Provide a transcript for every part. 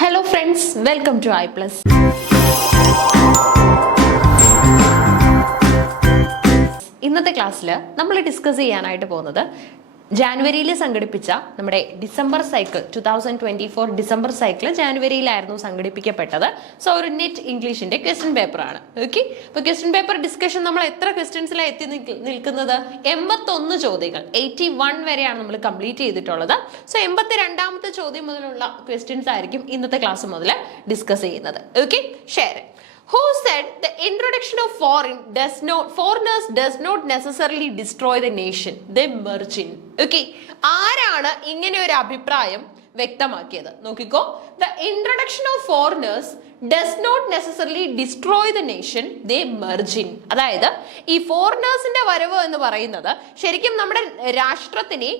Hello friends, welcome to I+. ഇന്നത്തെ ക്ലാസ്സിൽ നമ്മൾ ഡിസ്കസ് ചെയ്യാനായിട്ട് പോകുന്നത് ജാനുവരിയിൽ സംഘടിപ്പിച്ച നമ്മുടെ ഡിസംബർ സൈക്കിൾ 2024 ഡിസംബർ സൈക്കിൾ ജാനുവരിയിലായിരുന്നു സംഘടിപ്പിക്കപ്പെട്ടത്. സോ ഒരു നെറ്റ് ഇംഗ്ലീഷിന്റെ ക്വസ്റ്റ്യൻ പേപ്പർ ആണ്. ഓക്കെ, അപ്പൊ ക്വസ്റ്റ്യൻ പേപ്പർ ഡിസ്കഷൻ നമ്മൾ എത്ര ക്വസ്റ്റ്യൻസിലാണ് എത്തി നിൽക്കുന്നത്? 81 ചോദ്യങ്ങൾ, 81 വരെയാണ് നമ്മൾ കംപ്ലീറ്റ് ചെയ്തിട്ടുള്ളത്. സോ 82ാമത്തെ ചോദ്യം മുതലുള്ള ക്വസ്റ്റ്യൻസ് ആയിരിക്കും ഇന്നത്തെ ക്ലാസ് മുതൽ ഡിസ്കസ് ചെയ്യുന്നത്. Okay, share. Who said the introduction of foreigners does not necessarily destroy the nation? They merge in. Okay, ആരാണ് ഇങ്ങനെ ഒരു അഭിപ്രായം വ്യക്തമാക്കിയത്? നോക്കിക്കോ, the introduction of foreigners does not necessarily destroy the nation, they merge in. അതായത് ഈ ഫോറിനേഴ്സിന്റെ വരവ് എന്ന് പറയുന്നത് ശരിക്കും നമ്മുടെ രാഷ്ട്രത്തിനെ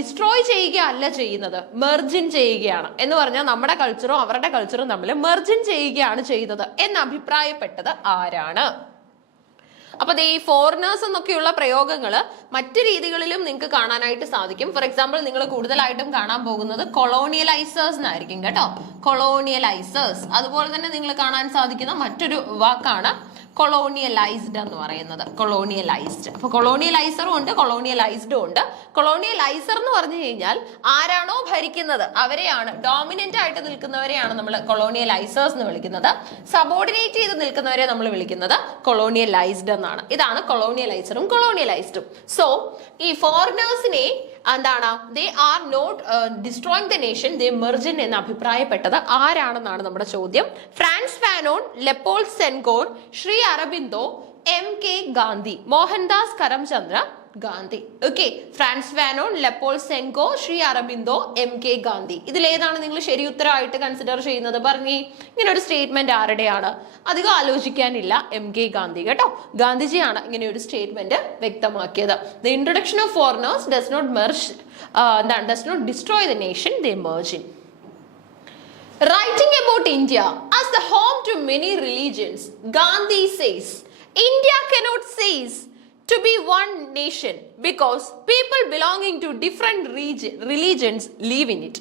ഡിസ്ട്രോയ് ചെയ്യുകയല്ല ചെയ്യുന്നത്, മെർജിൻ ചെയ്യുകയാണ്. എന്ന് പറഞ്ഞാൽ നമ്മുടെ കൾച്ചറും അവരുടെ കൾച്ചറും തമ്മിൽ മെർജിൻ ചെയ്യുകയാണ് ചെയ്യുന്നത് എന്ന് അഭിപ്രായപ്പെട്ടത് ആരാണ്? അപ്പൊ ഈ ഫോറിനേഴ്സ് എന്നൊക്കെയുള്ള പ്രയോഗങ്ങൾ മറ്റു രീതികളിലും നിങ്ങൾക്ക് കാണാനായിട്ട് സാധിക്കും. ഫോർ എക്സാമ്പിൾ, നിങ്ങൾ കൂടുതലായിട്ടും കാണാൻ പോകുന്നത് കൊളോണിയലൈസേഴ്സ് എന്നായിരിക്കും കേട്ടോ. കൊളോണിയലൈസേഴ്സ്. അതുപോലെ തന്നെ നിങ്ങൾ കാണാൻ സാധിക്കുന്ന മറ്റൊരു വാക്കാണ് കൊളോണിയലൈസ്ഡ് എന്ന് പറയുന്നത്. കൊളോണിയലൈസ്ഡ്. അപ്പൊ കൊളോണിയലൈസറും ഉണ്ട്, കൊളോണിയലൈസ്ഡും ഉണ്ട്. കൊളോണിയലൈസർ എന്ന് പറഞ്ഞു കഴിഞ്ഞാൽ ആരാണോ ഭരിക്കുന്നത് അവരെയാണ്, ഡോമിനന്റ് ആയിട്ട് നിൽക്കുന്നവരെയാണ് നമ്മൾ കൊളോണിയലൈസേഴ്സ് എന്ന് വിളിക്കുന്നത്. സബോർഡിനേറ്റ് ചെയ്ത് നിൽക്കുന്നവരെ നമ്മൾ വിളിക്കുന്നത് കൊളോണിയലൈസ്ഡ് എന്നാണ്. ഇതാണ് കൊളോണിയലൈസറും കൊളോണിയലൈസ്ഡും. സോ ഈ ഫോറിനേഴ്സിനെ എന്താണ്, they are not destroying the nation, they merge in എന്ന് അഭിപ്രായപ്പെട്ടത് ആരാണെന്നാണ് നമ്മുടെ ചോദ്യം. Frantz Fanon, Leopold Senghor, Sri Aurobindo, MK Gandhi, Mohandas Karamchandra Gandhi. Okay, Frantz Fanon, Leopold Senghor, Sri Aurobindo, MK Gandhi. ഇതിലേതാണ് നിങ്ങൾ ശരി ഉത്തരമായിട്ട് കൺസിഡർ ചെയ്യുന്നത്? പറഞ്ഞേ, ഇങ്ങനെ ഒരു സ്റ്റേറ്റ്മെന്റ് ആരുടെയാണ്? അധികം ആലോചിക്കാനില്ല, MK ഗാന്ധി കേട്ടോ. ഗാന്ധിജിയാണ് ഇങ്ങനെ ഒരു സ്റ്റേറ്റ്മെന്റ് വ്യക്തമാക്കിയത്. The introduction of foreigners does not destroy the nation, they merge in. Writing about India as the home to many religions, Gandhi says, India cannot cease to be one nation because people belonging to different religions live in it.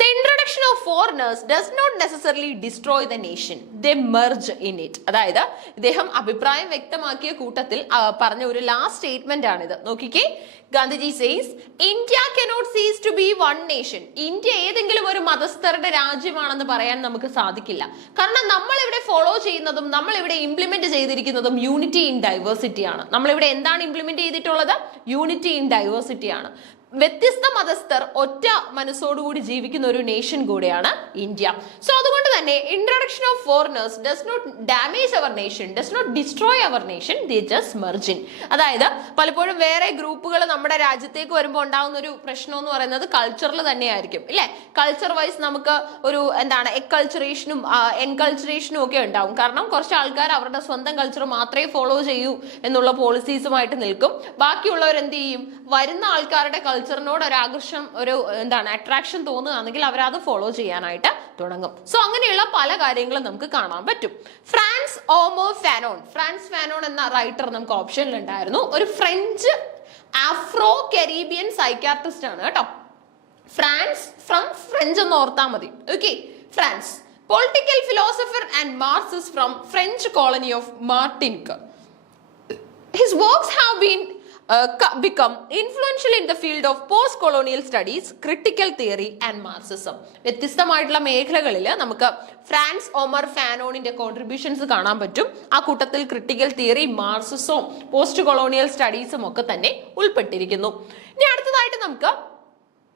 The introduction of foreigners does not necessarily destroy the nation, they merge in it. അതായത് ഇദ്ദേഹം അഭിപ്രായം വ്യക്തമാക്കിയ കൂട്ടത്തിൽ പറഞ്ഞ ഒരു last statement ആണിത്. നോക്കിക്കേ, Gandhiji says India cannot cease to be one nation. India ഏതെങ്കിലും ഒരു മതസ്ഥരുടെ രാജ്യമാണെന്ന് പറയാൻ നമുക്ക് സാധിക്കില്ല. കാരണം നമ്മൾ ഇവിടെ ഫോളോ ചെയ്യുന്നതും നമ്മൾ ഇവിടെ ഇംപ്ലിമെന്റ് ചെയ്തിരിക്കുന്നതും യൂണിറ്റി ഇൻ ഡൈവേഴ്സിറ്റി ആണ്. നമ്മളിവിടെ എന്താണ് ഇംപ്ലിമെന്റ് ചെയ്തിട്ടുള്ളത്? യൂണിറ്റി ഇൻ ഡൈവേഴ്സിറ്റി ആണ്. വ്യത്യസ്ത മതസ്ഥർ ഒറ്റ മനസ്സോടുകൂടി ജീവിക്കുന്ന ഒരു നേഷൻ കൂടെയാണ് ഇന്ത്യ. സോ അതുകൊണ്ട് തന്നെ introduction of foreigners does not damage our nation, does not destroy our nation, they just merge in. അതായത് പലപ്പോഴും വേറെ ഗ്രൂപ്പുകൾ നമ്മുടെ രാജ്യത്തേക്ക് വരുമ്പോൾ ഉണ്ടാകുന്ന ഒരു പ്രശ്നം എന്ന് പറയുന്നത് കൾച്ചറിൽ തന്നെയായിരിക്കും, ഇല്ലേ? കൾച്ചർ വൈസ് നമുക്ക് ഒരു എക്കൾച്ചറേഷനും എൻകൾച്ചറേഷനും ഒക്കെ ഉണ്ടാവും. കാരണം കുറച്ച് ആൾക്കാർ അവരുടെ സ്വന്തം കൾച്ചർ മാത്രമേ ഫോളോ ചെയ്യൂ എന്നുള്ള പോളിസീസുമായിട്ട് നിൽക്കും. ബാക്കിയുള്ളവർ എന്ത് ചെയ്യും? വരുന്ന ആൾക്കാരുടെ കൾച്ചറിനോട് ഒരു ആകർഷം, ഒരു അട്രാക്ഷൻ തോന്നുകയാണെങ്കിൽ അവരത് ഫോളോ ചെയ്യാനായിട്ട് തുടങ്ങും. സോ അങ്ങനെയുള്ള പല കാര്യങ്ങളും നമുക്ക് കാണാൻ പറ്റും. ഫ്രാൻസ് ഫാനോൺ എന്ന റൈറ്റർ നമുക്ക് ഓപ്ഷനിൽ ഉണ്ടായിരുന്നു. ഒരു ഫ്രഞ്ച് ആഫ്രോ കരീബിയൻ സൈക്കാട്രിസ്റ്റ് ആണ് കേട്ടോ. ഫ്രഞ്ച് എന്ന് ഓർത്താൽ മതി. Okay, Frantz. Political philosopher and Marxist from French colony of Martinique. His works have become influential in the field of post-colonial studies, critical theory and Marxism. വ്യത്യസ്തമായിട്ടുള്ള മേഖലകളിൽ നമുക്ക് France Omar ഫാനോണിന്റെ contributions കാണാൻ പറ്റും. ആ കൂട്ടത്തിൽ ക്രിട്ടിക്കൽ തിയറി, മാർക്സിസവും പോസ്റ്റ് കൊളോണിയൽ സ്റ്റഡീസും ഒക്കെ തന്നെ ഉൾപ്പെട്ടിരിക്കുന്നു. ഇനി അടുത്തതായിട്ട് നമുക്ക്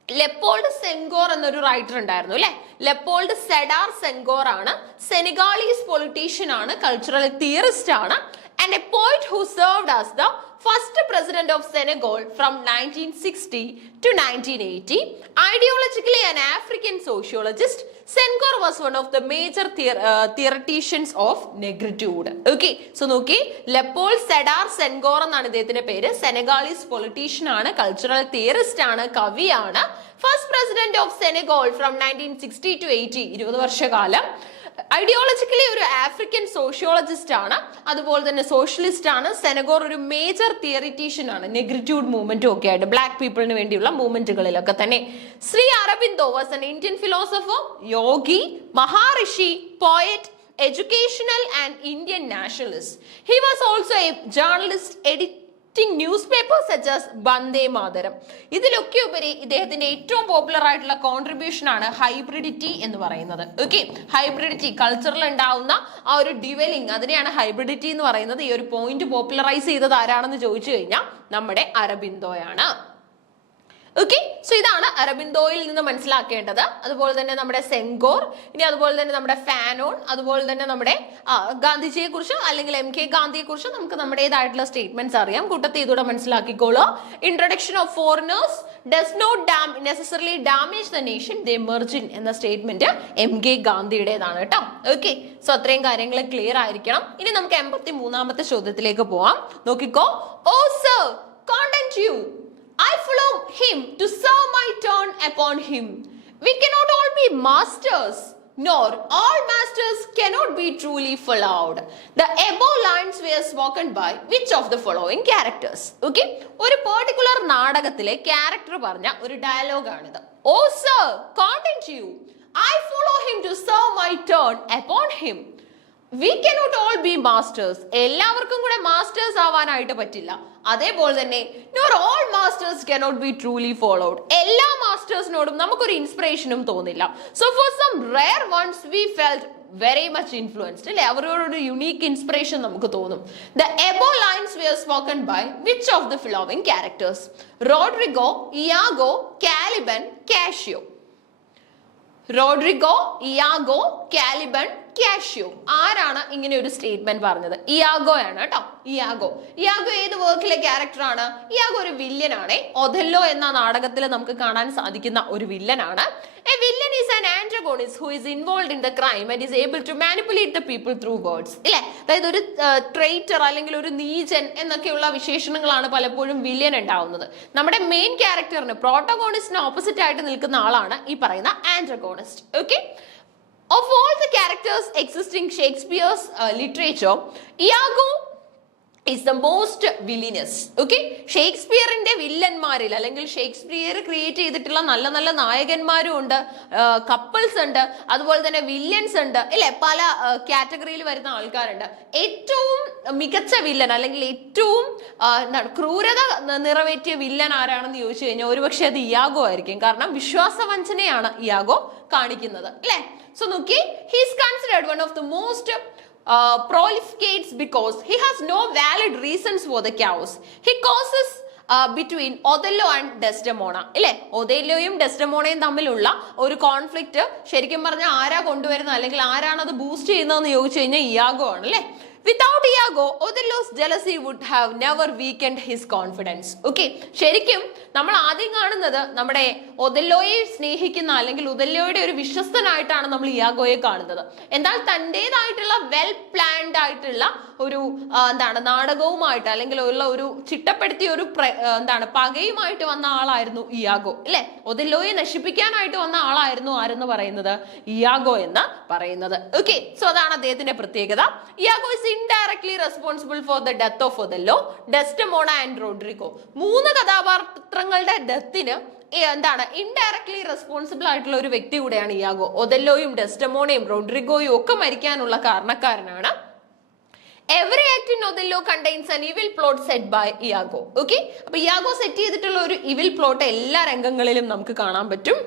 ലെപ്പോൾഡ് സെൻഗോർ എന്നൊരു റൈറ്റർ ഉണ്ടായിരുന്നു, അല്ലെ? ലെപ്പോൾഡ് സെഡാർ സെൻഗോർ ആണ്. സെനഗാളീസ് പൊളിറ്റീഷ്യൻ ആണ്, കൾച്ചറൽ തിയറിസ്റ്റ് ആണ്, and a poet who served as the first president of Senegal from 1960 to 1980. Ideologically an African sociologist, Senghor was one of the major theoreticians of negritude. Okay, so നോക്കി, ലെപ്പോൾ cedar സെൻഗോർ എന്നാണ് ഇദ്ദേഹത്തിന്റെ പേര്. Senegalese politician ആണ്, cultural theorist ആണ്, കവിയാണ്. First president of Senegal from 1960 to 80, 20 വർഷക്കാലം. Ideologically ഒരു African sociologist ആണ്, അതുപോലെ തന്നെ സോഷ്യലിസ്റ്റ് ആണ്. സെനഗോർ ഒരു മേജർ തിയറിറ്റീഷ്യൻ ആണ്, നെഗ്രിറ്റ്യൂഡ് മൂവ്മെന്റും ഒക്കെ ആയിട്ട് ബ്ലാക്ക് പീപ്പിളിന് വേണ്ടിയുള്ള മൂവ്മെന്റുകളിലൊക്കെ തന്നെ. Shri Aurobindo was an Indian philosopher, yogi, maharishi, poet, educational and Indian nationalist. He was also a journalist, editing newspapers such as Bande Madaram. ഇതിലൊക്കെ ഉപരി ഇദ്ദേഹത്തിന്റെ ഏറ്റവും പോപ്പുലർ ആയിട്ടുള്ള കോൺട്രിബ്യൂഷൻ ആണ് ഹൈബ്രിഡിറ്റി എന്ന് പറയുന്നത്. ഓക്കെ, ഹൈബ്രിഡിറ്റി കൾച്ചറിൽ ഉണ്ടാവുന്ന ആ ഒരു ഡിവെലിംഗ്, അതിനെയാണ് ഹൈബ്രിഡിറ്റി എന്ന് പറയുന്നത്. ഈ ഒരു പോയിന്റ് പോപ്പുലറൈസ് ചെയ്തത് ആരാണെന്ന് ചോദിച്ചു കഴിഞ്ഞാൽ നമ്മുടെ അരബിന്ദോയാണ്. ഓക്കെ, സോ ഇതാണ് അരബിന്ദോയിൽ നിന്ന് മനസ്സിലാക്കേണ്ടത്. അതുപോലെ തന്നെ നമ്മുടെ സെങ്കോർ, ഇനി അതുപോലെ തന്നെ നമ്മുടെ ഫാനോൺ, അതുപോലെ തന്നെ നമ്മുടെ ഗാന്ധിജിയെ കുറിച്ച് അല്ലെങ്കിൽ MK ഗാന്ധിയെ കുറിച്ച് നമുക്ക് നമ്മുടേതായിട്ടുള്ള സ്റ്റേറ്റ്മെന്റ്സ് അറിയാം. കൂട്ടത്തിൽ ഇതൂടെ മനസ്സിലാക്കിക്കോളൂ. Introduction of foreigners does not necessarily damage the nation, they merge in എന്ന സ്റ്റേറ്റ്മെന്റ് MK ഗാന്ധിയുടേതാണ് കേട്ടോ. ഓക്കെ, സോ അത്രയും കാര്യങ്ങൾ ക്ലിയർ ആയിരിക്കണം. ഇനി നമുക്ക് 83ാമത്തെ ചോദ്യത്തിലേക്ക് പോവാം. നോക്കിക്കോ. ഓ sir, content you, I follow him to serve my turn upon him. We cannot all be masters, nor all masters cannot be truly followed. The above lines were spoken by which of the following characters? Okay, ഒരു particular നാടകത്തിലെ character പറഞ്ഞ ഒരു dialogue ആണിത്. Oh sir, content you, I follow him to serve my turn upon him. We cannot all be masters. എല്ലാവർക്കും കൂടെ masters ആവാനായിട്ട് പറ്റില്ല. അതേപോലെ തന്നെ nor all masters cannot be truly followed. എല്ലാ മാസ്റ്റേഴ്സിനോടും നമുക്കൊരു ഇൻസ്പിറേഷനും തോന്നില്ല. So for some rare ones we felt very much influenced. അല്ലെ, അവരോടൊരു യുണീക്ക് ഇൻസ്പിറേഷൻ നമുക്ക് തോന്നും. The above lines were spoken by which of the following characters? Rodrigo, Iago, Caliban, Cassio. Rodrigo, Iago, Caliban, Cassio. ആരാണ് ഇങ്ങനെ ഒരു statement പറഞ്ഞത്? Iago ആണ് കേട്ടോ. Iago ഏത് വർക്കിലെ ക്യാരക്ടർ ആണ്? ഇയാഗോ ഒരു വില്ലൻ ആണ്. ഒഥല്ലോ എന്ന നാടകത്തിൽ നമുക്ക് കാണാൻ സാധിക്കുന്ന ഒരു വില്ലൻ ആണ്. A villain is an antagonist who is involved in the crime and is able to manipulate the people through words. ഇല്ലേ, അതായത് ഒരു ട്രൈറ്റർ അല്ലെങ്കിൽ ഒരു നീചൻ എന്നൊക്കെയുള്ള വിശേഷണങ്ങളാണ് പലപ്പോഴും വില്ലൻ ഉണ്ടാവുന്നത്. നമ്മുടെ മെയിൻ ക്യാരക്ടറിന്, പ്രോട്ടഗോണിസ്റ്റിന് ഓപ്പോസിറ്റ് ആയിട്ട് നിൽക്കുന്ന ആളാണ് ഈ പറയുന്ന antagonist. Okay, of all the characters existing Shakespeare's literature, Iago is the most villainous. Okay, ഷേക്സ്പിയറിന്റെ വില്ലന്മാരിൽ അല്ലെങ്കിൽ ഷേക്സ്പിയർ ക്രിയേറ്റ് ചെയ്തിട്ടുള്ള നല്ല നല്ല നായകന്മാരും ഉണ്ട്, കപ്പിൾസ് ഉണ്ട്, അതുപോലെ തന്നെ വില്ലൻസ് ഉണ്ട്, അല്ലെ, പല കാറ്റഗറിയിൽ വരുന്ന ആൾക്കാരുണ്ട്. ഏറ്റവും മികച്ച വില്ലൻ അല്ലെങ്കിൽ ഏറ്റവും എന്താണ് ക്രൂരത നിറവേറ്റിയ വില്ലൻ ആരാണെന്ന് ചോദിച്ചു കഴിഞ്ഞാൽ ഒരുപക്ഷെ അത് ഇയാഗോ ആയിരിക്കും. കാരണം വിശ്വാസവഞ്ചനയാണ് ഇയാഗോ കാണിക്കുന്നത്, അല്ലെ. സോ നോക്കി, he is considered one of the most prolificates because he has no valid reasons for the chaos. He causes between Othello and Desdemona. ഇല്ലേ, ഒഥേല്ലോയും ഡെസ്ഡെമോണയും തമ്മിലുള്ള ഒരു കോൺഫ്ലിക്റ്റ് ശരിക്കും പറഞ്ഞാൽ ആരാ കൊണ്ടുവരുന്നത് അല്ലെങ്കിൽ ആരാണ് അത് ബൂസ്റ്റ് ചെയ്യുന്നതെന്ന് ചോദിച്ചു കഴിഞ്ഞാൽ ഇയാഗോ ആണ്, അല്ലെ. Without Iago, Othello's jealousy would have never weakened his confidence. Okay, ശരിക്കും നമ്മൾ ആദ്യം കാണുന്നത് നമ്മുടെ ഒഥല്ലോയെ സ്നേഹിക്കുന്ന അല്ലെങ്കിൽ ഒഥല്ലോയുടെ ഒരു വിശ്വസ്തനായിട്ടാണ് നമ്മൾ ഇയാഗോയെ കാണുന്നത്. എന്നാൽ തൻ്റെതായിട്ടുള്ള വെൽ പ്ലാൻഡ് ആയിട്ടുള്ള ഒരു എന്താണ് നാടകവുമായിട്ട് അല്ലെങ്കിൽ ഉള്ള ഒരു ചിട്ടപ്പെടുത്തിയ ഒരു എന്താണ് പകയുമായിട്ട് വന്ന ആളായിരുന്നു ഇയാഗോ, അല്ലെ. ഒഥല്ലോയെ നശിപ്പിക്കാനായിട്ട് വന്ന ആളായിരുന്നു ആരെന്ന് പറയുന്നത്? ഇയാഗോ എന്ന് പറയുന്നത്. ഓക്കെ, സോ അതാണ് അദ്ദേഹത്തിന്റെ പ്രത്യേകത. Iago is indirectly responsible for the death of Othello, Desdemona and Rodrigo. മൂന്ന് കഥാപാത്രങ്ങളുടെ ഡെത്തിന് എന്താണ് ഇൻഡയറക്ട്ലി റെസ്പോൺസിബിൾ ആയിട്ടുള്ള ഒരു വ്യക്തി കൂടെയാണ് ഇയാഗോ. ഒഥല്ലോയും ഡെസ്ഡെമോണയും റോഡ്രിഗോയും ഒക്കെ മരിക്കാനുള്ള കാരണക്കാരനാണ്. Every act in Othello contains an evil plot set by Iago. Okay, അപ്പൊ ഇയാഗോ സെറ്റ് ചെയ്തിട്ടുള്ള ഒരു ഇവിൽ പ്ലോട്ട് എല്ലാ രംഗങ്ങളിലും നമുക്ക് കാണാൻ പറ്റും.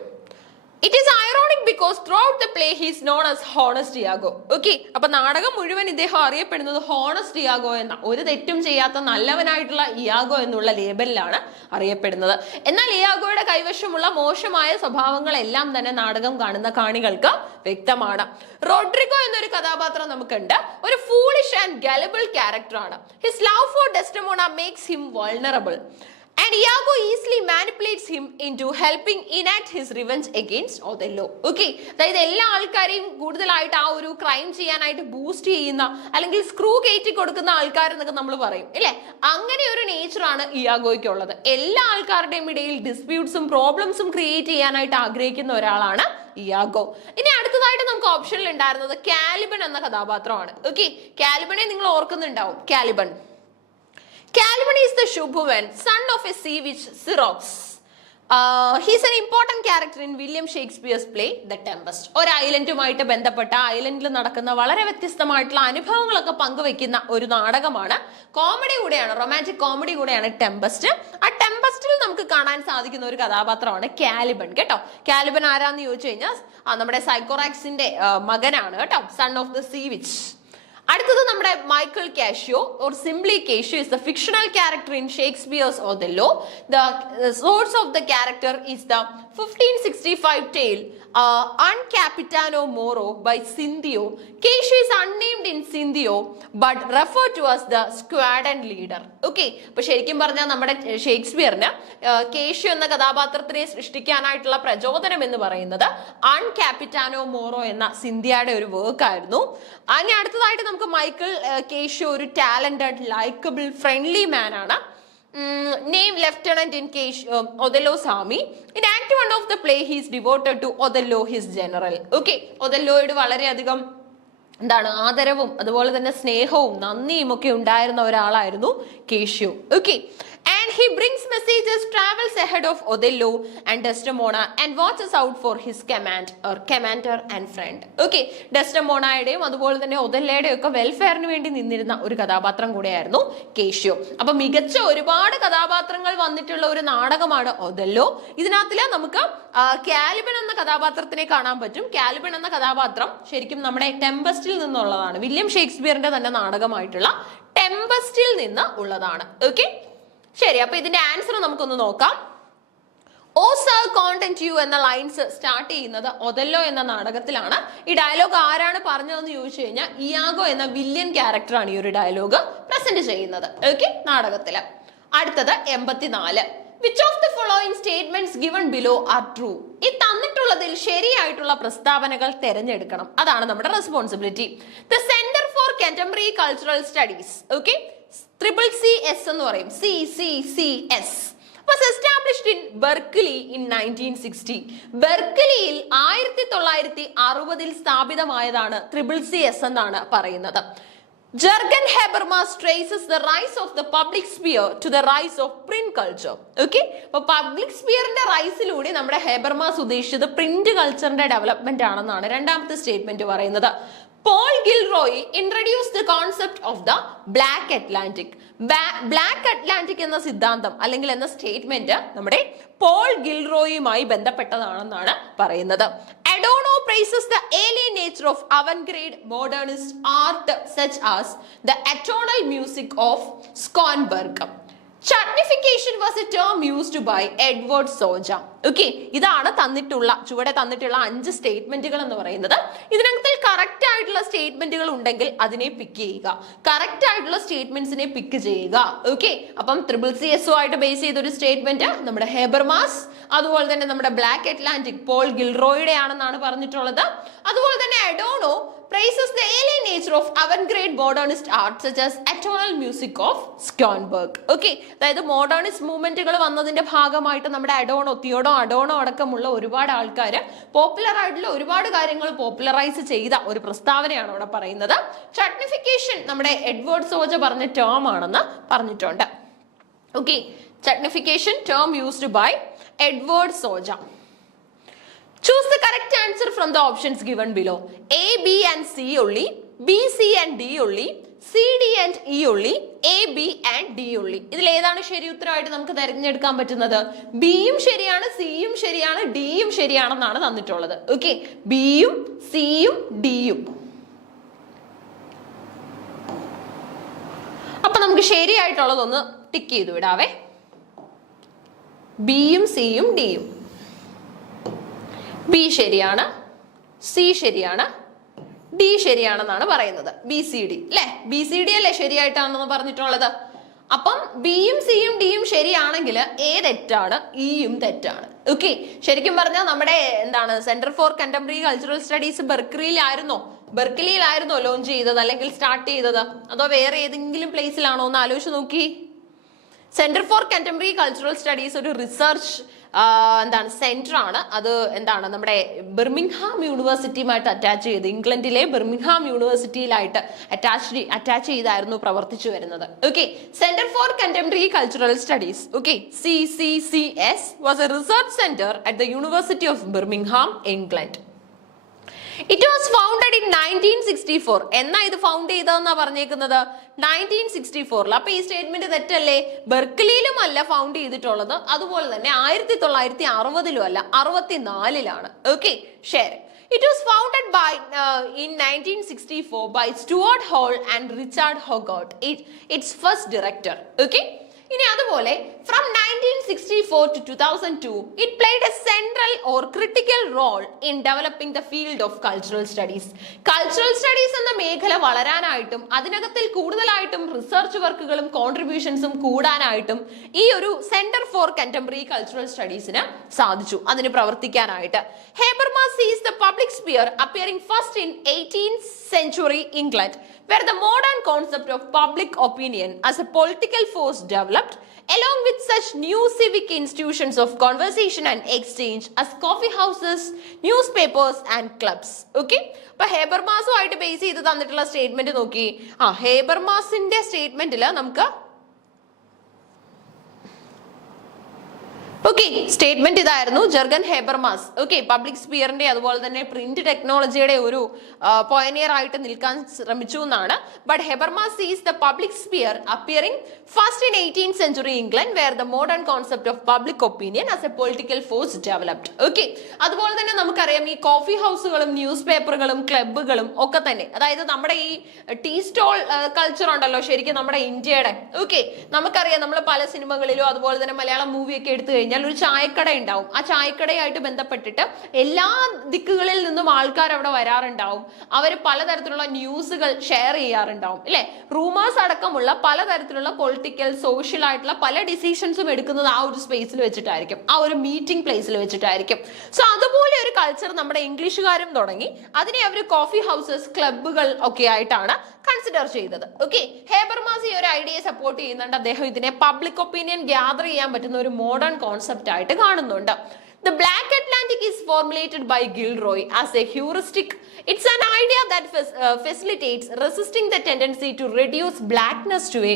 It is ironic because throughout the play he is known as Honest Iago. Okay, അപ്പൊ നാടകം മുഴുവൻ ഇദ്ദേഹം അറിയപ്പെടുന്നത് ഹോണസ്റ്റ് ഇയാഗോ എന്ന, ഒരു തെറ്റും ചെയ്യാത്ത നല്ലവനായിട്ടുള്ള ഇയാഗോ എന്നുള്ള ലേബലിലാണ് അറിയപ്പെടുന്നത്. എന്നാൽ ഇയാഗോയുടെ കൈവശമുള്ള മോശമായ സ്വഭാവങ്ങളെല്ലാം തന്നെ നാടകം കാണുന്ന കാണികൾക്ക് വ്യക്തമാണ്. റോഡ്രിഗോ എന്നൊരു കഥാപാത്രം നമുക്കുണ്ട്. ഒരു ഫൂളിഷ് ആൻഡ് ഗലബിൾ ക്യാരക്ടർ ആണ്. His love for Desdemona makes him vulnerable. And Iago easily manipulates him into helping enact his revenge against Othello. Okay, അതായത് എല്ലാ ആൾക്കാരെയും കൂടുതലായിട്ട് ആ ഒരു ക്രൈം ചെയ്യാനായിട്ട് ബൂസ്റ്റ് ചെയ്യുന്ന അല്ലെങ്കിൽ സ്ക്രൂ കയറ്റി കൊടുക്കുന്ന ആൾക്കാരെന്നൊക്കെ നമ്മൾ പറയും അല്ലേ? അങ്ങനെ ഒരു നേച്ചറാണ് ഇയാഗോയ്ക്കുള്ളത്. എല്ലാ ആൾക്കാരുടെയും ഇടയിൽ ഡിസ്പ്യൂട്ട്സും പ്രോബ്ലംസും ക്രിയേറ്റ് ചെയ്യാനായിട്ട് ആഗ്രഹിക്കുന്ന ഒരാളാണ് ഇയാഗോ. ഇനി അടുത്തതായിട്ട് നമുക്ക് ഓപ്ഷനിൽ ഉണ്ടായിരുന്നത് കാലിബൺ എന്ന കഥാപാത്രമാണ്. ഓക്കെ, കാലിബണെ നിങ്ങൾ ഓർക്കുന്നുണ്ടാവും. Caliban is the Shubhuvan, son of a sea witch Syrox. He's an important character in William Shakespeare's play The Tempest. ഒരു ഐലൻഡുമായിട്ട് ബന്ധപ്പെട്ട ഐലൻഡിൽ നടക്കുന്ന വളരെ വ്യത്യസ്തമായിട്ടുള്ള അനുഭവങ്ങളൊക്കെ പങ്കുവെക്കുന്ന ഒരു നാടകമാണ്. കോമഡി കൂടെയാണ്, റൊമാൻറ്റിക് കോമഡി കൂടെയാണ് ടെമ്പസ്റ്റ്. ആ ടെമ്പസ്റ്റിൽ നമുക്ക് കാണാൻ സാധിക്കുന്ന ഒരു കഥാപാത്രമാണ് കാലിബൺ കേട്ടോ. കാലിബൺ ആരാന്ന് ചോദിച്ചു കഴിഞ്ഞാൽ നമ്മുടെ സൈക്കോറാക്സിന്റെ മകനാണ് കേട്ടോ, son of the sea which. അടുത്തത് നമ്മുടെ Michael Casio or simply Cassio is the fictional character in Shakespeare's Othello. The source of the character is the 1565 tale Un Capitano Moro by Cinthio. Cassio is unnamed in Cinthio but referred to as the squadron leader. Okay, അപ്പോൾ ശരിക്കും പറഞ്ഞാൽ നമ്മുടെ ഷേക്സ്പിയറിന് കേഷ്യോ എന്ന കഥാപാത്രത്തിനെ സൃഷ്ടിക്കാനായിട്ടുള്ള പ്രചോദനം എന്ന് പറയുന്നത് അൺ ക്യാപിറ്റാനോ മോറോ എന്ന സിന്ധിയയുടെ ഒരു വർക്ക് ആയിരുന്നു. അതിന് അടുത്തതായിട്ട് നമുക്ക് മൈക്കിൾ കേഷ്യോ ഒരു ടാലന്റഡ്, ലൈക്കബിൾ, ഫ്രണ്ട്ലി മാൻ ആണ്. Named lieutenant in Othello's army. In Act 1 of the play, he is devoted to Othello, his general. Okay, ഒഥല്ലോയോട് വളരെയധികം എന്താണ് ആദരവും അതുപോലെ തന്നെ സ്നേഹവും നന്ദിയും ഒക്കെ ഉണ്ടായിരുന്ന ഒരാളായിരുന്നു Cassio. Okay, and he brings messages, travels ahead of Othello and Desdemona and watches out for his commander and friend. Okay, ഡെസ്ഡെമോണയുടെയും അതുപോലെ തന്നെ ഒഥല്ലോയുടെയും ഒക്കെ വെൽഫെയറിന് വേണ്ടി നിന്നിരുന്ന ഒരു കഥാപാത്രം കൂടെയായിരുന്നു കേഷ്യോ. അപ്പൊ മികച്ച ഒരുപാട് കഥാപാത്രങ്ങൾ വന്നിട്ടുള്ള ഒരു നാടകമാണ് ഒഥല്ലോ. ഇതിനകത്തില് നമുക്ക് കാലിബൺ എന്ന കഥാപാത്രത്തിനെ കാണാൻ പറ്റും. കാലിബൺ എന്ന കഥാപാത്രം ശരിക്കും നമ്മുടെ ടെമ്പസ്റ്റിൽ നിന്നുള്ളതാണ്. വില്യം ഷേക്സ്പിയറിന്റെ തന്നെ നാടകമായിട്ടുള്ള ടെമ്പസ്റ്റിൽ നിന്ന് ഉള്ളതാണ്. ഓക്കെ, ശരി, അപ്പൊ ഇതിന്റെ ആൻസർ നമുക്കൊന്ന് നോക്കാം. ഓ സർ കോണ്ടന്റ് യു എന്ന ലൈൻസ് സ്റ്റാർട്ട് ചെയ്യുന്നത് ഒഥല്ലോ എന്ന നാടകത്തിലാണ്. ഈ ഡയലോഗ് ആരാണ് പറഞ്ഞതെന്ന് ചോദിച്ചു കഴിഞ്ഞാൽ ഇയാഗോ എന്ന വില്യൻ ക്യാരക്ടറാണ് ഈ ഒരു ഡയലോഗ് പ്രസന്റ് ചെയ്യുന്നത്. ഓക്കെ, നാടകത്തില്. അടുത്തത് 84. Which of the following statements given below are true? ഈ തന്നിട്ടുള്ളതിൽ ശരിയായിട്ടുള്ള പ്രസ്താവനകൾ തിരഞ്ഞെടുക്കണം. അതാണ് നമ്മുടെ responsibility. The Center for Contemporary Cultural Studies, okay, CCCS എന്ന് പറയും, CCCS was established in Berkeley in 1960. ബെർക്കലിയിൽ 1960 സ്ഥാപിതമായതാണ് CCCS എന്നാണ് പറയുന്നത്. Jürgen Habermas traces the rise of the public sphere to the rise of print culture. Okay, അപ്പോൾ public സ്പിയറിന്റെ റൈസിലൂടെ നമ്മുടെ ഹെബർമാസ് ഉദ്ദേശിച്ചത് print കൾച്ചറിന്റെ development ആണെന്നാണ് രണ്ടാമത്തെ statement പറയുന്നത്. Paul Gilroy introduce the concept of the black Atlantic. Black Atlantic എന്ന സിദ്ധാന്തം അല്ലെങ്കിൽ എന്ന സ്റ്റേറ്റ്മെന്റ് നമ്മുടെ പോൾ ഗിൽറോയുമായി ബന്ധപ്പെട്ടതാണെന്നാണ് പറയുന്നത്. Adorno praises the alien nature of avant-garde modernist art such as the atonal music of Schoenberg. Chutnification was a term used by Edward Soja. Okay, ഇതാണ് ചുവടെ തന്നിട്ടുള്ള 5 സ്റ്റേറ്റ്മെന്റുകൾ എന്ന് പറയുന്നത്. ഇതിനകത്ത് കറക്റ്റ് ആയിട്ടുള്ള സ്റ്റേറ്റ്മെന്റുകൾ ഉണ്ടെങ്കിൽ അതിനെ പിക്ക് ചെയ്യുക, കറക്റ്റ് ആയിട്ടുള്ള സ്റ്റേറ്റ്മെന്റ്സിനെ പിക്ക് ചെയ്യുക. ഓക്കെ, അപ്പം CCCS ആയിട്ട് ബേസ് ചെയ്ത ഒരു സ്റ്റേറ്റ്മെന്റ് നമ്മുടെ ഹെബർമാസ്, അതുപോലെ തന്നെ നമ്മുടെ ബ്ലാക്ക് അറ്റ്ലാന്റിക് പോൾ ഗിൽറോയുടെ ആണെന്നാണ് പറഞ്ഞിട്ടുള്ളത്. അതുപോലെ തന്നെ അഡോണോ praises the alien nature of avant-garde modernist art such as atonal music of Schoenberg. Okay, അതായത് മോഡേണിസ്റ്റ് മൂവ്മെന്റുകൾ വന്നതിന്റെ ഭാഗമായിട്ട് നമ്മുടെ അഡോണോ അടക്കമുള്ള ഒരുപാട് ആൾക്കാർ പോപ്പുലർ ആയിട്ടുള്ള ഒരുപാട് കാര്യങ്ങൾ പോപ്പുലറൈസ് ചെയ്ത ഒരു പ്രസ്താവനയാണ് അവിടെ പറയുന്നത്. ചട്നിഫിക്കേഷൻ നമ്മുടെ എഡ്വേർഡ് സോജ പറഞ്ഞ ടേം ആണെന്ന് പറഞ്ഞിട്ടുണ്ട്. Okay, chutnification term used by Edward Soja. Choose the correct answer from the options given below. A, B and C only, B, C and D only, C, D and E only, A, B and D only. ഇതിൽ ഏതാണ് ശരി ഉത്തരമായിട്ട് നമുക്ക് തിരഞ്ഞെടുക്കാൻ പറ്റുന്നത്? ബിയും ശരിയാണ്, സിയും ശരിയാണ്, ഡിയും ശരിയാണെന്നാണ് തന്നിട്ടുള്ളത്. ഓക്കെ, ബിയും സിയും ഡിയും. അപ്പൊ നമുക്ക് ശരിയായിട്ടുള്ളതൊന്ന് ടിക്ക് ചെയ്തു വിടാവേ. ബിയും സിയും ഡിയും. ബി ശരിയാണ്, സി ശരിയാണ്, ഡി ശരിയാണെന്നാണ് പറയുന്നത്. ബി സി ഡി അല്ലെ, ബി സി ഡി അല്ലേ ശരിയായിട്ടാണെന്ന് പറഞ്ഞിട്ടുള്ളത്. അപ്പം ബിയും സിയും ഡിയും ശരിയാണെങ്കിൽ എ തെറ്റാണ്, ഇയും തെറ്റാണ്. ഓക്കെ, ശരിക്കും പറഞ്ഞാൽ നമ്മുടെ എന്താണ് Centre for Contemporary Cultural Studies ബെർക്കിലിയിലായിരുന്നോ ലോഞ്ച് ചെയ്തത് അല്ലെങ്കിൽ സ്റ്റാർട്ട് ചെയ്തത്, അതോ വേറെ ഏതെങ്കിലും പ്ലേസിലാണോ എന്ന് ആലോചിച്ച് നോക്കി. Centre for Contemporary Cultural studies ഒരു റിസർച്ച് സെന്റർ ആണ്. അത് നമ്മുടെ ബിർമിംഗ്ഹാം യൂണിവേഴ്സിറ്റിയുമായിട്ട് അറ്റാച്ച് ചെയ്ത്, ഇംഗ്ലണ്ടിലെ ബിർമിംഗ്ഹാം യൂണിവേഴ്സിറ്റിയിലായിട്ട് അറ്റാച്ച് ചെയ്തായിരുന്നു പ്രവർത്തിച്ചു വരുന്നത്. Okay, centre for Contemporary Cultural studies, okay, CCCS was A research centre at the university of Birmingham, England. It was founded in 1964. എന്നാ ഇത് ഫൗണ്ട് ചെയ്തതെന്നാ പറഞ്ഞേക്കുന്നത് 1964. അപ്പൊ ഈ സ്റ്റേറ്റ്മെന്റ് തെറ്റല്ലേ? ബെർക്ക്ലിയിലും അല്ല ഫൗണ്ട് ചെയ്തിട്ടുള്ളത്, അതുപോലെ തന്നെ 1960 അല്ല, 64 ഓക്കെ, ശരി. It was founded in 1964 by Stuart Hall and Richard Hogarth, its first director. Okay. ഇനി അതുപോലെ from 1964 to 2002 it played a central or critical role in developing the field of cultural studies. Cultural studies എന്ന മേഖല വളരാനായിട്ടും അതിനകത്തിൽ കൂടുതലായിട്ടും research വർക്കുകളും കോൺട്രിബ്യൂഷൻസും കൂടാനായിട്ടും ഈ ഒരു centre for Contemporary cultural സ്റ്റഡീസിന് സാധിച്ചു, അതിന് പ്രവർത്തിക്കാനായിട്ട്. Habermas sees the public sphere appearing first in 18th century England, where the modern concept of public opinion as a political force developed, along with such new civic institutions of conversation and exchange as coffee houses, newspapers and clubs. Okay, അപ്പൊ ഹേബർമാസുമായിട്ട് base ചെയ്ത് തന്നിട്ടുള്ള statement നോക്കി. ഹേബർമാസിന്റെ സ്റ്റേറ്റ്മെന്റിൽ നമുക്ക് okay, statement ഇതായിരുന്നു, Jürgen Habermas. Okay, public സ്പിയറിന്റെ അതുപോലെ തന്നെ print ടെക്നോളജിയുടെ ഒരു പോയനിയർ ആയിട്ട് നിൽക്കാൻ ശ്രമിച്ചു എന്നാണ്. But Habermas sees the public sphere appearing first in 18th century England, where the modern concept of public opinion as a political force developed. Okay, അതുപോലെ തന്നെ നമുക്കറിയാം ഈ കോഫി ഹൗസുകളും ന്യൂസ് പേപ്പറുകളും ക്ലബുകളും ഒക്കെ തന്നെ, അതായത് നമ്മുടെ ഈ ടീ സ്റ്റോൾ കൾച്ചർ ഉണ്ടല്ലോ ശരിക്കും നമ്മുടെ ഇന്ത്യയുടെ. ഓക്കെ, നമുക്കറിയാം നമ്മൾ പല സിനിമകളിലും അതുപോലെ തന്നെ മലയാളം മൂവിയൊക്കെ എടുത്തു കഴിഞ്ഞാൽ ഒരു ചായക്കട ഉണ്ടാവും. ആ ചായക്കടയായിട്ട് ബന്ധപ്പെട്ടിട്ട് എല്ലാ ദിക്കുകളിൽ നിന്നും ആൾക്കാർ അവിടെ വരാറുണ്ടാവും. അവർ പലതരത്തിലുള്ള ന്യൂസുകൾ ഷെയർ ചെയ്യാറുണ്ടാവും, അല്ലെ? റൂമേഴ്സ് അടക്കമുള്ള പലതരത്തിലുള്ള പൊളിറ്റിക്കൽ സോഷ്യൽ ആയിട്ടുള്ള പല ഡിസിഷൻസും എടുക്കുന്നത് ആ ഒരു സ്പേസിൽ വെച്ചിട്ടായിരിക്കും, ആ ഒരു മീറ്റിംഗ് പ്ലേസിൽ വെച്ചിട്ടായിരിക്കും. സോ അതുപോലെ ഒരു കൾച്ചർ നമ്മുടെ ഇംഗ്ലീഷുകാരും തുടങ്ങി. അതിനെ അവർ കോഫി ഹൗസസ്, ക്ലബുകൾ ഒക്കെ ആയിട്ടാണ് കൺസിഡർ ചെയ്തത്. ഓക്കെ, ഹേബർമാസ് ഈ ഒരു ഐഡിയയെ സപ്പോർട്ട് ചെയ്യുന്നുണ്ട്. അദ്ദേഹം ഇതിനെ പബ്ലിക് ഒപ്പീനിയൻ ഗ്യാദർ ചെയ്യാൻ പറ്റുന്ന ഒരു മോഡേൺ കോൺസെപ്റ്റ് ആയിട്ട് കാണുന്നുണ്ട്. The Black Atlantic is formulated by Gilroy as a heuristic. It's an idea that facilitates resisting the tendency to reduce blackness to a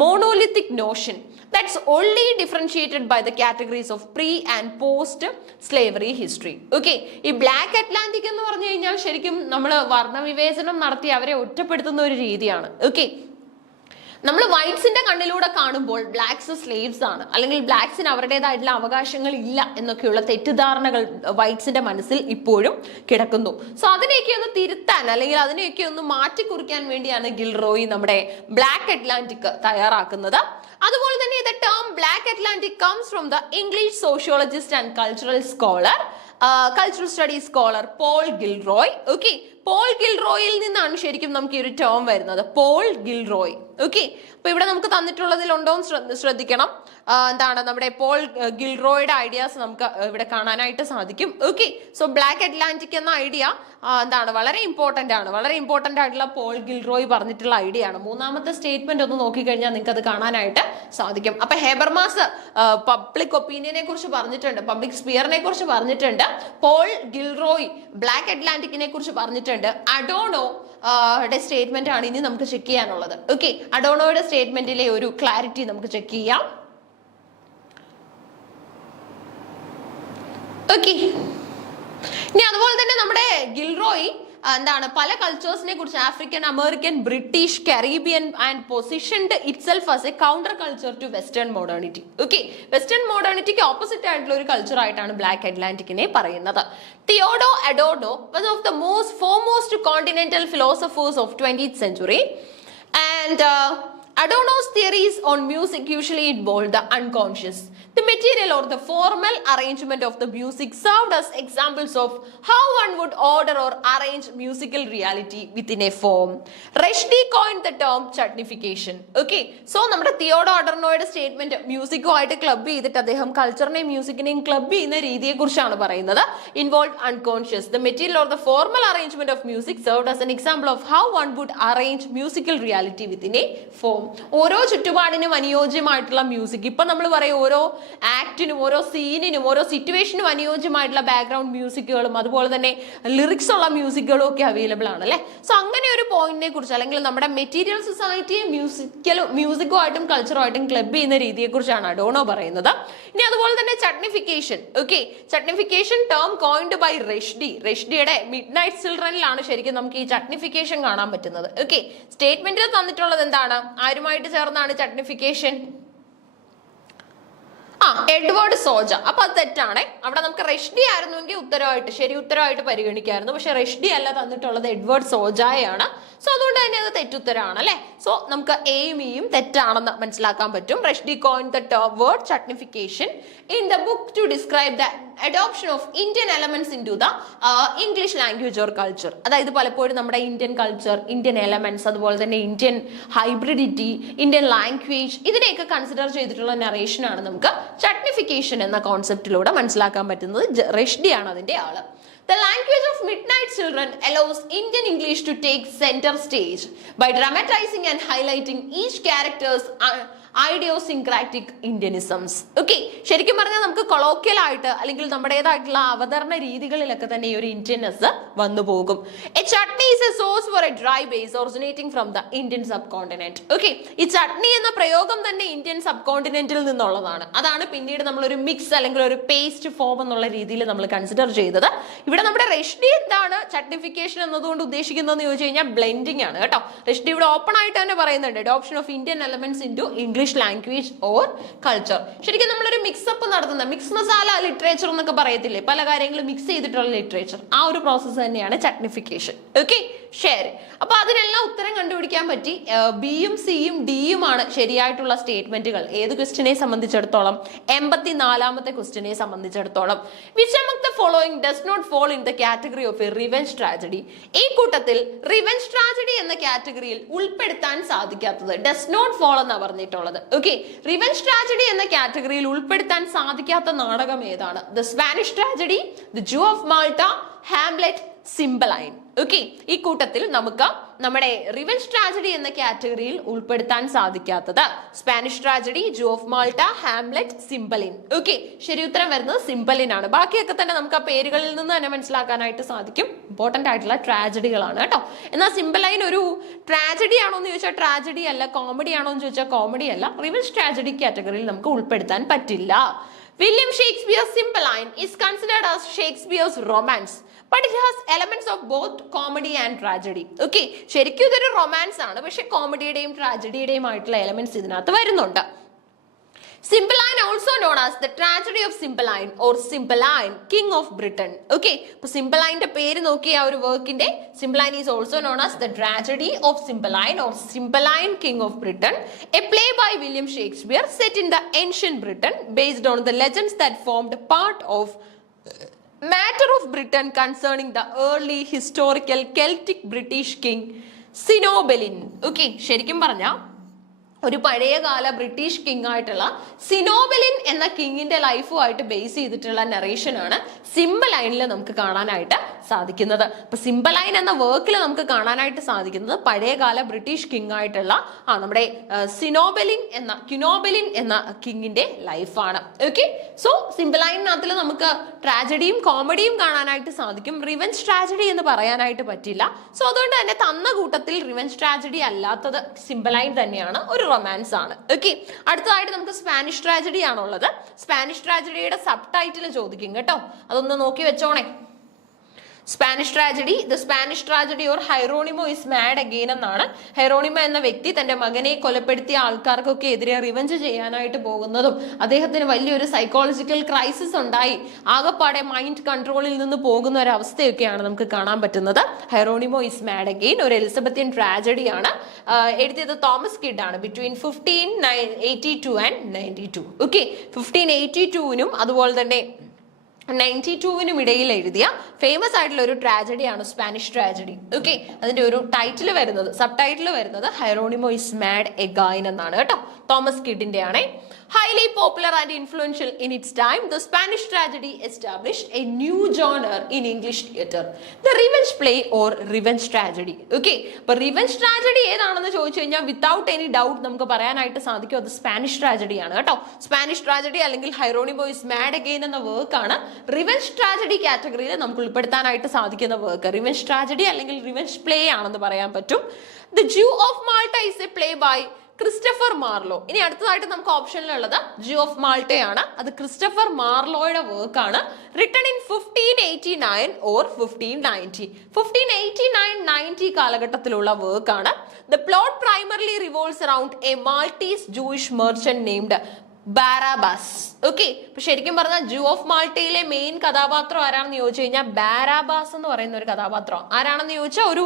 monolithic notion that's only differentiated by the categories of pre and post slavery history. Okay, ഈ black Atlantic എന്ന് പറഞ്ഞു കഴിഞ്ഞാൽ ശരിക്കും നമ്മൾ വർണ്ണവിവേചനം നടത്തി അവരെ ഒറ്റപ്പെടുത്തുന്ന ഒരു രീതിയാണ്. ഓക്കെ, നമ്മൾ വൈറ്റ്സിന്റെ കണ്ണിലൂടെ കാണുമ്പോൾ ബ്ലാക്സ് സ്ലേവ്സ് ആണ്, അല്ലെങ്കിൽ ബ്ലാക്സിന് അവരുടേതായിട്ടുള്ള അവകാശങ്ങൾ ഇല്ല എന്നൊക്കെയുള്ള തെറ്റിദ്ധാരണകൾ വൈറ്റ്സിന്റെ മനസ്സിൽ ഇപ്പോഴും കിടക്കുന്നു. സോ അതിനെയൊക്കെ ഒന്ന് തിരുത്താൻ അല്ലെങ്കിൽ അതിനെയൊക്കെ ഒന്ന് മാറ്റിക്കുറിക്കാൻ വേണ്ടിയാണ് ഗിൽറോയി നമ്മുടെ ബ്ലാക്ക് അറ്റ്ലാന്റിക് തയ്യാറാക്കുന്നത്. അതുപോലെ തന്നെ the term Black Atlantic comes from the English sociologist and cultural studies scholar Paul Gilroy. Okay, Paul ഗിൽറോയിൽ നിന്നാണ് ശരിക്കും നമുക്ക് ഈ ഒരു ടേം വരുന്നത്, പോൾ ഗിൽറോയ്. ഓക്കെ, അപ്പൊ ഇവിടെ നമുക്ക് തന്നിട്ടുള്ളതിൽ ഉണ്ടോ എന്ന് ശ്രദ്ധിക്കണം. നമ്മുടെ പോൾ ഗിൽറോയുടെ ഐഡിയാസ് നമുക്ക് ഇവിടെ കാണാനായിട്ട് സാധിക്കും. ഓക്കെ, സോ ബ്ലാക്ക് അറ്റ്ലാന്റിക് എന്ന ഐഡിയ വളരെ ഇമ്പോർട്ടന്റ് ആണ്, വളരെ ഇമ്പോർട്ടന്റ് ആയിട്ടുള്ള പോൾ ഗിൽറോയ് പറഞ്ഞിട്ടുള്ള ഐഡിയ ആണ്. മൂന്നാമത്തെ സ്റ്റേറ്റ്മെന്റ് ഒന്ന് നോക്കിക്കഴിഞ്ഞാൽ നിങ്ങൾക്ക് അത് കാണാനായിട്ട് സാധിക്കും. അപ്പൊ ഹേബർമാസ് പബ്ലിക് ഒപ്പീനിയനെ കുറിച്ച് പറഞ്ഞിട്ടുണ്ട്, പബ്ലിക് സ്പിയറിനെ കുറിച്ച് പറഞ്ഞിട്ടുണ്ട്. പോൾ ഗിൽറോയ് ബ്ലാക്ക് അറ്റ്ലാന്റിക്കിനെ കുറിച്ച് പറഞ്ഞിട്ടുണ്ട്. അഡോണോ സ്റ്റേറ്റ്മെന്റ് ആണ് ഇനി നമുക്ക് ചെക്ക് ചെയ്യാനുള്ളത്. ഓക്കെ, അഡോണോയുടെ സ്റ്റേറ്റ്മെന്റിലെ ഒരു ക്ലാരിറ്റി നമുക്ക് ചെക്ക് ചെയ്യാം. ഓക്കെ, ഇനി അതുപോലെ തന്നെ നമ്മുടെ ഗിൽറോയ് പല കൾച്ചേഴ്സിനെ കുറിച്ച് African American British Caribbean and positioned itself as a counter culture to western modernity. Okay, western മോഡേണിറ്റിക്ക് ഓപ്പോസിറ്റ് ആയിട്ടുള്ള ഒരു കൾച്ചർ ആയിട്ടാണ് ബ്ലാക്ക് അറ്റ്ലാന്റിക്കിനെ പറയുന്നത്. Theodor Adorno was of the foremost continental philosophers of 20th century and Adorno's theories on music usually involve the unconscious. The material or the formal arrangement of the music served as examples of how one would order or arrange musical reality within a form. Rushdie coined the term chutnification. Okay, so നമ്മുടെ തിയോഡോ അഡോർണോയുടെ statement മ്യൂസിക്കുമായിട്ട് club ചെയ്തിട്ട് അദ്ദേഹം കൾച്ചറിനെയും മ്യൂസിക്കിനെയും club ചെയ്യുന്ന രീതിയെ കുറിച്ചാണ് പറയുന്നത്. Involve unconscious. The material or the formal arrangement of music served as an example of how one would arrange musical reality within a form. ഓരോ ചുറ്റുപാടിനും അനുയോജ്യമായിട്ടുള്ള music, ഇപ്പൊ നമ്മൾ പറയും ഓരോ ആക്ടിനും ഓരോ സീനിനും ഓരോ സിറ്റുവേഷനും അനുയോജ്യമായിട്ടുള്ള ബാക്ക്ഗ്രൗണ്ട് മ്യൂസിക്കുകളും അതുപോലെ തന്നെ ലിറിക്സ് ഉള്ള മ്യൂസിക്കുകളും ഒക്കെ അവൈലബിൾ ആണ് അല്ലെ. സോ അങ്ങനെ ഒരു പോയിന്റിനെ കുറിച്ച് അല്ലെങ്കിൽ നമ്മുടെ മെറ്റീരിയൽ സൊസൈറ്റിയെ മ്യൂസിക്കുമായിട്ടും കൾച്ചറുമായിട്ടും ക്ലബ് ചെയ്യുന്ന രീതിയെ കുറിച്ചാണ് അഡോർണോ പറയുന്നത്. ഇനി അതുപോലെ തന്നെ chutnification. Okay, chutnification term coined by റഷ്ഡിയുടെ മിഡ് നൈറ്റ് ചിൽഡ്രനിലാണ് ശരിക്കും നമുക്ക് ഈ ചട്നിഫിക്കേഷൻ കാണാൻ പറ്റുന്നത്. ഓക്കെ, സ്റ്റേറ്റ്മെന്റിൽ തന്നിട്ടുള്ളത് എന്താണ്? ആരുമായിട്ട് ചേർന്നാണ് ചട്നിഫിക്കേഷൻ? എഡ്വേർഡ് സോജ. അപ്പൊ അത് തെറ്റാണ്. അവിടെ നമുക്ക് റഷ്ഡി ആയിരുന്നുവെങ്കിൽ ശരി ഉത്തരവായിട്ട് പരിഗണിക്കായിരുന്നു. പക്ഷെ റഷ്ഡി അല്ല തന്നിട്ടുള്ളത്, എഡ്വേർഡ് സോജായാണ്. സോ അതുകൊണ്ട് തന്നെ അത് തെറ്റുത്തരാണ് അല്ലെ. സോ നമുക്ക് എയും ഇയും തെറ്റാണെന്ന് മനസ്സിലാക്കാൻ പറ്റും. Rushdie coin the word chutnification in the book to describe the adoption of Indian elements into the English language or culture. അതായത് പലപ്പോഴും നമ്മുടെ ഇന്ത്യൻ കൾച്ചർ, ഇന്ത്യൻ എലമെന്റ്സ്, അതുപോലെ തന്നെ ഇന്ത്യൻ ഹൈബ്രിഡിറ്റി, ഇന്ത്യൻ ലാംഗ്വേജ്, ഇതിനെയൊക്കെ കൺസിഡർ ചെയ്തിട്ടുള്ള നറേഷനാണ് നമുക്ക് ചട്നിഫിക്കേഷൻ എന്ന കോൺസെപ്റ്റിലൂടെ മനസ്സിലാക്കാൻ പറ്റുന്നത്. റഷ്ഡിയാണ് അതിന്റെ ആള്. The language of Midnight Children allows Indian English to take center stage by dramatizing and highlighting each character's idiosyncratic Indianisms. Okay, ശരിക്കും പറഞ്ഞാൽ നമുക്ക് കൊളോക്കിയൽ ആയിട്ട് അല്ലെങ്കിൽ നമ്മുടേതായിട്ടുള്ള അവതരണ രീതികളിലൊക്കെ തന്നെ ഈ ഒരു ഇന്ത്യൻനെസ് വന്നു പോകും. A chutney is a source for a dry base originating from the Indian subcontinent. Okay, ഈ ചട്നി എന്ന പ്രയോഗം തന്നെ ഇന്ത്യൻ സബ് കോണ്ടിനെന്റിൽ നിന്നുള്ളതാണ്. അതാണ് പിന്നീട് നമ്മളൊരു മിക്സ് അല്ലെങ്കിൽ ഒരു പേസ്റ്റ് ഫോം എന്നുള്ള രീതിയിൽ നമ്മൾ കൺസിഡർ ചെയ്തത്. ഇവിടെ നമ്മുടെ റഷ്ഡി എന്താണ് ചട്നിഫിക്കേഷൻ എന്നതുകൊണ്ട് ഉദ്ദേശിക്കുന്നതെന്ന് ചോദിച്ചു കഴിഞ്ഞാൽ ബ്ലെൻഡിങ് ആണ് കേട്ടോ. റഷ്ഡി ഇവിടെ ഓപ്പൺ ആയിട്ട് തന്നെ പറയുന്നുണ്ട് adoption of Indian elements into English language or culture. ശരിക്കും നമ്മളൊരു മിക്സപ്പ് നടത്തുന്ന മിക്സ് മസാല ലിറ്ററേച്ചർ എന്നൊക്കെ പറയത്തില്ലേ, പല കാര്യങ്ങളും മിക്സ് ചെയ്തിട്ടുള്ള ലിറ്ററേച്ചർ, ആ ഒരു പ്രോസസ്സ് തന്നെയാണ് ചട്നിഫിക്കേഷൻ. ഓക്കെ, ശരി. അപ്പൊ അതിനെല്ലാം ഉത്തരം കണ്ടുപിടിക്കാൻ പറ്റി. ബിയും സിയും ഡിയുമാണ് ശരിയായിട്ടുള്ള സ്റ്റേറ്റ്മെന്റുകൾ ഏത് ക്വസ്റ്റിനെ സംബന്ധിച്ചിടത്തോളം? 84ാമത്തെ ക്വസ്റ്റിനെ സംബന്ധിച്ചിടത്തോളം. Which among the following does not fall in the category of a revenge tragedy? ഈ കൂട്ടത്തിൽ റിവെഞ്ച് ട്രാജഡി എന്ന കാറ്റഗറിയിൽ ഉൾപ്പെടുത്താൻ സാധിക്കാത്തത് ഡസ് നോട്ട് ഫോൾ എന്നാ പറഞ്ഞിട്ടുള്ളത്. ഓക്കെ, റിവെഞ്ച് ട്രാജഡി എന്ന കാറ്റഗറിയിൽ ഉൾപ്പെടുത്താൻ സാധിക്കാത്ത നാടകം ഏതാണ്? The Spanish Tragedy, the Jew of Malta, Hamlet, Cymbeline. Okay, ഈ കൂട്ടത്തിൽ നമുക്ക് നമ്മുടെ റിവെഞ്ച് ട്രാജഡി എന്ന കാറ്റഗറിയിൽ ഉൾപ്പെടുത്താൻ സാധിക്കാത്തത് സ്പാനിഷ് ട്രാജഡി, ജൂ ഓഫ് മാൾട്ട, ഹാംലെറ്റ്, സിംബലിൻ. ഓക്കെ, ശരി ഉത്തരം വരുന്നത് സിംബലിൻ ആണ്. ബാക്കിയൊക്കെ തന്നെ നമുക്ക് ആ പേരുകളിൽ നിന്ന് തന്നെ മനസ്സിലാക്കാനായിട്ട് സാധിക്കും. ഇമ്പോർട്ടന്റ് ആയിട്ടുള്ള ട്രാജഡികളാണ് കേട്ടോ. എന്നാൽ സിംബലൈൻ ഒരു ട്രാജഡി ആണോ എന്ന് ചോദിച്ചാൽ ട്രാജഡി അല്ല, കോമഡി ആണോ എന്ന് ചോദിച്ചാൽ കോമഡി അല്ല. റിവെഞ്ച് ട്രാജഡി കാറ്റഗറിയിൽ നമുക്ക് ഉൾപ്പെടുത്താൻ പറ്റില്ല. William Shakespeare's Cymbeline is considered as Shakespeare's romance, but it has elements of both comedy and tragedy. Okay, ശരിക്കും ഇതൊരു റൊമാൻസ് ആണ്, പക്ഷെ കോമഡിയുടെയും ട്രാജഡിയുടെയും ആയിട്ടുള്ള എലമെന്റ്സ് ഇതിനകത്ത് വരുന്നുണ്ട്. Cymbeline also known as the tragedy of Cymbeline or Cymbeline, King of Britain. Okay, അപ്പോൾ Cymbelineന്റെ പേര് നോക്കി ആ ഒരു വർക്കിന്റെ Cymbeline is also known as the tragedy of Cymbeline or Cymbeline, King of Britain, a play by William Shakespeare set in the ancient Britain based on the legends that formed part of matter of Britain concerning the early historical Celtic British king Cynobelin. Okay, ശരിക്കും പറഞ്ഞാൽ ഒരു പഴയകാല British king ആയിട്ടുള്ള സിനോബെലിൻ എന്ന കിങ്ങിന്റെ ലൈഫുമായിട്ട് base ചെയ്തിട്ടുള്ള narration ആണ് സിംബലൈനിൽ നമുക്ക് കാണാനായിട്ട് സാധിക്കുന്നത്. അപ്പൊ സിംബലൈൻ എന്ന വർക്കിൽ നമുക്ക് കാണാനായിട്ട് സാധിക്കുന്നത് പഴയകാല ബ്രിട്ടീഷ് കിങ് ആയിട്ടുള്ള നമ്മുടെ ക്യുനോബെലിൻ എന്ന കിങ്ങിന്റെ ലൈഫാണ്. ഓക്കെ, സോ സിംബലൈനകത്തിൽ നമുക്ക് ട്രാജഡിയും കോമഡിയും കാണാനായിട്ട് സാധിക്കും. റിവെഞ്ച് ട്രാജഡി എന്ന് പറയാനായിട്ട് പറ്റില്ല. സോ അതുകൊണ്ട് തന്നെ തന്ന കൂട്ടത്തിൽ റിവെഞ്ച് ട്രാജഡി അല്ലാത്തത് സിംബലൈൻ തന്നെയാണ്, ഒരു റൊമാൻസ് ആണ്. ഓക്കെ, അടുത്തതായിട്ട് നമുക്ക് സ്പാനിഷ് ട്രാജഡി ആണുള്ളത്. സ്പാനിഷ് ട്രാജഡിയുടെ സബ് ടൈറ്റിൽ ചോദിക്കും കേട്ടോ, അതൊന്ന് നോക്കി വെച്ചോണേ. Spanish Tragedy, the Spanish Tragedy or Hieronimo is mad again എന്നാണ്. ഹൈറോണിമോ എന്ന വ്യക്തി തന്റെ മകനെ കൊലപ്പെടുത്തിയ ആൾക്കാർക്കൊക്കെ എതിരെ റിവെഞ്ച് ചെയ്യാനായിട്ട് പോകുന്നതും അദ്ദേഹത്തിന് വലിയൊരു സൈക്കോളജിക്കൽ ക്രൈസിസ് ഉണ്ടായി ആകപ്പാടെ മൈൻഡ് കൺട്രോളിൽ നിന്ന് പോകുന്ന ഒരു അവസ്ഥയൊക്കെയാണ് നമുക്ക് കാണാൻ പറ്റുന്നത്. ഹൈറോണിമോ ഇസ് മാഡ് അഗെയിൻ ഒരു എലിസബത്തിയൻ ട്രാജഡിയാണ്. എഴുതിയത് തോമസ് കിഡ് ആണ്. Between 1582 and 92. ഓക്കെ, 1582 അതുപോലെ തന്നെ 92 ഇടയിൽ എഴുതിയ ഫേമസ് ആയിട്ടുള്ള ഒരു ട്രാജഡിയാണ് സ്പാനിഷ് ട്രാജഡി. ഓക്കെ, അതിന്റെ ഒരു ടൈറ്റിൽ വരുന്നത്, സബ് ടൈറ്റിൽ വരുന്നത് ഹൈറോണിമോ ഇസ് മാഡ് എഗൈൻ എന്നാണ് കേട്ടോ. തോമസ് കിഡിന്റെ ആണ്. Highly popular and influential in its time, the Spanish tragedy established a new genre in English theatre, the revenge play or revenge tragedy. Okay, but revenge tragedy ഏതാണെന്ന് ചോദിച്ചു കഴിഞ്ഞാൽ without any doubt നമുക്ക് പറയാനായിട്ട് സാധിക്കും അത് Spanish tragedy ആണ് കേട്ടോ. Spanish tragedy അല്ലെങ്കിൽ ഹൈറോണിമോ ഇസ് മാഡ് അഗെയിൻ എന്ന വർക്കാണ് റിവെഞ്ച് ട്രാജഡി കാറ്റഗറിയിൽ നമുക്ക് ഉൾപ്പെടുത്താനായിട്ട് സാധിക്കുന്ന വർക്ക്. റിവെഞ്ച് ട്രാജഡി അല്ലെങ്കിൽ റിവെഞ്ച് പ്ലേ ആണെന്ന് പറയാൻ പറ്റും. The Jew of Malta is a play by Christopher Marlowe. ഇനി അടുത്തതായിട്ട് നമുക്ക് ഓപ്ഷനിലുള്ളത് ജൂ ഓഫ് മാൾട്ടയാണ്. അത് ക്രിസ്റ്റഫർ മാർലോയുടെ വർക്കാണ്. Written in 1589 or 1590. 1589-90 കാലഘട്ടത്തിലുള്ള വർക്കാണ്. The plot primarily revolves around a Maltese Jewish merchant named Barabas. Okay, അപ്പൊ ശരിക്കും പറഞ്ഞാൽ ജൂ ഓഫ് മാൾട്ടയിലെ മെയിൻ കഥാപാത്രം ആരാണെന്ന് ചോദിച്ചു കഴിഞ്ഞാൽ ബാരാബാസ് എന്ന് പറയുന്ന ഒരു കഥാപാത്രം. ആരാണെന്ന് ചോദിച്ചാൽ ഒരു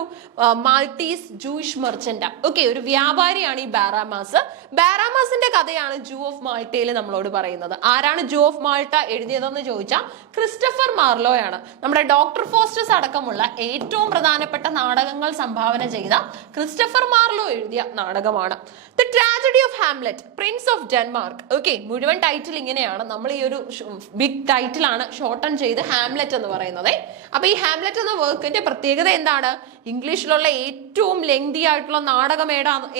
മാൾട്ടീസ് ജൂയിഷ് മെർച്ചന്റ്. ഓക്കെ, ഒരു വ്യാപാരിയാണ് ഈ ബാരാമാസ്. ബാരാമാസിന്റെ കഥയാണ് ജൂ ഓഫ് മാൾട്ടയിൽ നമ്മളോട് പറയുന്നത്. ആരാണ് ജൂ ഓഫ് മാൾട്ട എഴുതിയതെന്ന് ചോദിച്ചാൽ ക്രിസ്റ്റഫർ മാർലോയാണ്. നമ്മുടെ ഡോക്ടർ ഫോസ്റ്റസ് അടക്കമുള്ള ഏറ്റവും പ്രധാനപ്പെട്ട നാടകങ്ങൾ സംഭാവന ചെയ്ത ക്രിസ്റ്റഫർ മാർലോ എഴുതിയ നാടകമാണ്. The tragedy of Hamlet, Prince of Denmark. Okay, മുഴുവൻ ടൈറ്റിൽ ഇങ്ങനെയാണ്. നമ്മൾ ഈ ഒരു ബിഗ് ടൈറ്റിലാണ് ഷോർട്ടൺ ചെയ്ത് ഹാംലെറ്റ് എന്ന് പറയുന്നത്. അപ്പൊ ഈ ഹാംലെറ്റ് എന്ന വർക്കിന്റെ പ്രത്യേകത എന്താണ്? ഇംഗ്ലീഷിലുള്ള ഏറ്റവും ലെങ്തി ആയിട്ടുള്ള നാടകം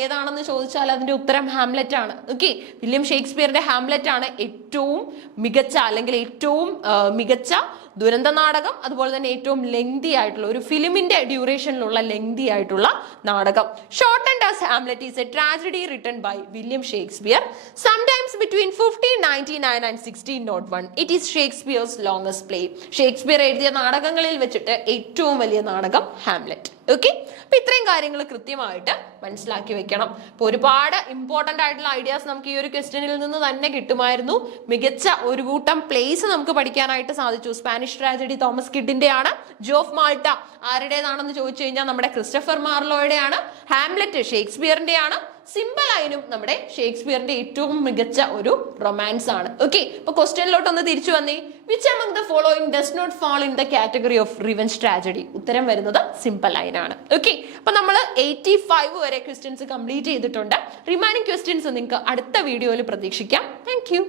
ഏതാണെന്ന് ചോദിച്ചാൽ അതിന്റെ ഉത്തരം ഹാംലെറ്റ് ആണ്. ഓക്കെ, വില്യം ഷേക്സ്പിയറിന്റെ ഹാംലെറ്റ് ആണ് ഏറ്റവും മികച്ച അല്ലെങ്കിൽ ഏറ്റവും മികച്ച ദുരന്ത നാടകം. അതുപോലെ തന്നെ ഏറ്റവും ലെങ്തി ആയിട്ടുള്ള ഒരു ഫിലിമിന്റെ ഡ്യൂറേഷനിലുള്ള ലെങ്തി ആയിട്ടുള്ള നാടകം. Shortened as Hamlet is a tragedy written by William Shakespeare sometimes between 1599 and 1601. It is Shakespeare's longest play. Shakespeare എഴുതിയ നാടകങ്ങളിൽ വെച്ചിട്ട് ഏറ്റവും വലിയ നാടകം ഹാംലെറ്റ്. ഓക്കെ, അപ്പൊ ഇത്രയും കാര്യങ്ങൾ കൃത്യമായിട്ട് മനസ്സിലാക്കി വെക്കണം. അപ്പൊ ഒരുപാട് ഇമ്പോർട്ടന്റ് ആയിട്ടുള്ള ഐഡിയാസ് നമുക്ക് ഈ ഒരു ക്വസ്റ്റ്യനിൽ നിന്ന് തന്നെ കിട്ടുമായിരുന്നു. മികച്ച ഒരു കൂട്ടം പ്ലേസ് നമുക്ക് പഠിക്കാനായിട്ട് സാധിച്ചു. സ്പാനിഷ് ട്രാജഡി തോമസ് കിഡിന്റെ ആണ്. ജൂ ഓഫ് മാൾട്ട ആരുടേതാണെന്ന് ചോദിച്ചു കഴിഞ്ഞാൽ നമ്മുടെ ക്രിസ്റ്റഫർ മാർലോയുടെയാണ്. ഹാംലെറ്റ് ഷേക്സ്പിയറിന്റെ ആണ്. സിംബലൈനും നമ്മുടെ ഷേക്സ്പിയറിന്റെ ഏറ്റവും മികച്ച ഒരു റൊമാൻസ് ആണ്. ഓക്കെ, അപ്പൊ ക്വസ്റ്റ്യനിലോട്ട് ഒന്ന് തിരിച്ചു വന്നേ. Which among the following does not fall in the category of revenge tragedy? ഉത്തരം വരുന്നത് സിംബലൈൻ ആണ്. ഓക്കെ, അപ്പൊ നമ്മൾ 85 വരെ ക്വസ്റ്റ്യൻസ് കംപ്ലീറ്റ് ചെയ്തിട്ടുണ്ട്. റിമൈനിങ് ക്വസ്റ്റ്യൻസ് നിങ്ങൾക്ക് അടുത്ത വീഡിയോയിൽ പ്രതീക്ഷിക്കാം. Thank you.